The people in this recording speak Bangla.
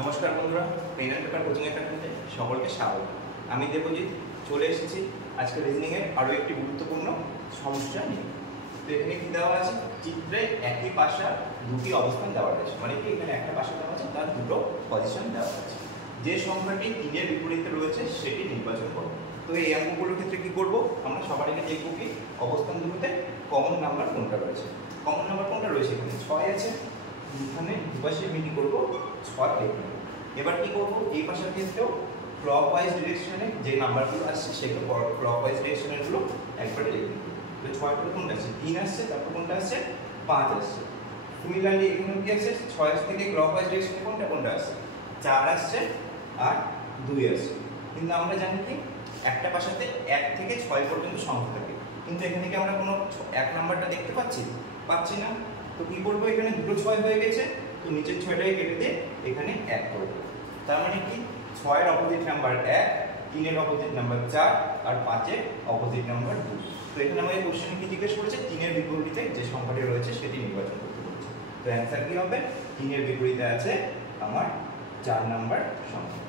নমস্কার বন্ধুরা, পেন অ্যান্ড পেপার কোচিং একাডেমিতে সকলকে স্বাগত। আমি দেবজিৎ চলে এসেছি আজকে রিজনিংয়ের আরও একটি গুরুত্বপূর্ণ সমস্যা নিয়ে। তো এখানে কি দেওয়া আছে, চিত্রে একই পাশার দুটি অবস্থান দেওয়া রয়েছে, মানে কি এখানে একটা পাশা দেওয়া আছে, তার দুটো পজিশন দেওয়া আছে। যে সংখ্যাটি 3-এর বিপরীতে রয়েছে সেটি নির্বাচন করব। তো এই অঙ্কগুলোর ক্ষেত্রে কি করব, আমরা সবার আগে দেখব কি অবস্থান দুটোতে কমন নাম্বার কোনটা রয়েছে। কমন নাম্বার কোনটা রয়েছে, এখানে 6 আছে, এখানে দুপাশে মিটি করব 6 লিখব। এবার কি করব, এই পাশের ক্ষেত্রেও ক্লকওয়াইজ ডিরেকশনে যে নাম্বারগুলো আসছে সেগুলো ক্লকওয়াইজ ডিরেকশনেরগুলো একবারে লিখে দেব। তো 6 পরে কোনটা আছে, 3 আসছে, তারপর কোনটা আসছে 5 আসছে। সিমিলারলি এখানে কি আছে, 6 থেকে ক্লকওয়াইজ ডিরেকশনে কোনটা আসছে 4 আসছে আর 2 আসছে। কিন্তু আমরা জানি কি একটা পাশাতে 1 থেকে 6 পর্যন্ত সংখ্যা থাকে, কিন্তু এখানে কি আমরা কোনো 1 নাম্বারটা দেখতে পাচ্ছি না। তো কি করবো, এখানে দুটো 6 হয়ে গেছে, তো নিচের 6টাকে কেটে দিয়ে এখানে 1 করব। তার মানে কি 6 এর অপোজিট নাম্বার 1, 3 এর অপোজিট নাম্বার 4 আর 5 এর অপোজিট নাম্বার 2। তো এখানে আমাদের কোশ্চেনে কি জিজ্ঞেস করেছে, 3 এর বিপরীতে যে সংখ্যাটি রয়েছে সেটি নির্বাচন করতে বলেছে। তো অ্যান্সার কি হবে, 3 এর বিপরীতে আছে আমার 4 নাম্বার সংখ্যা।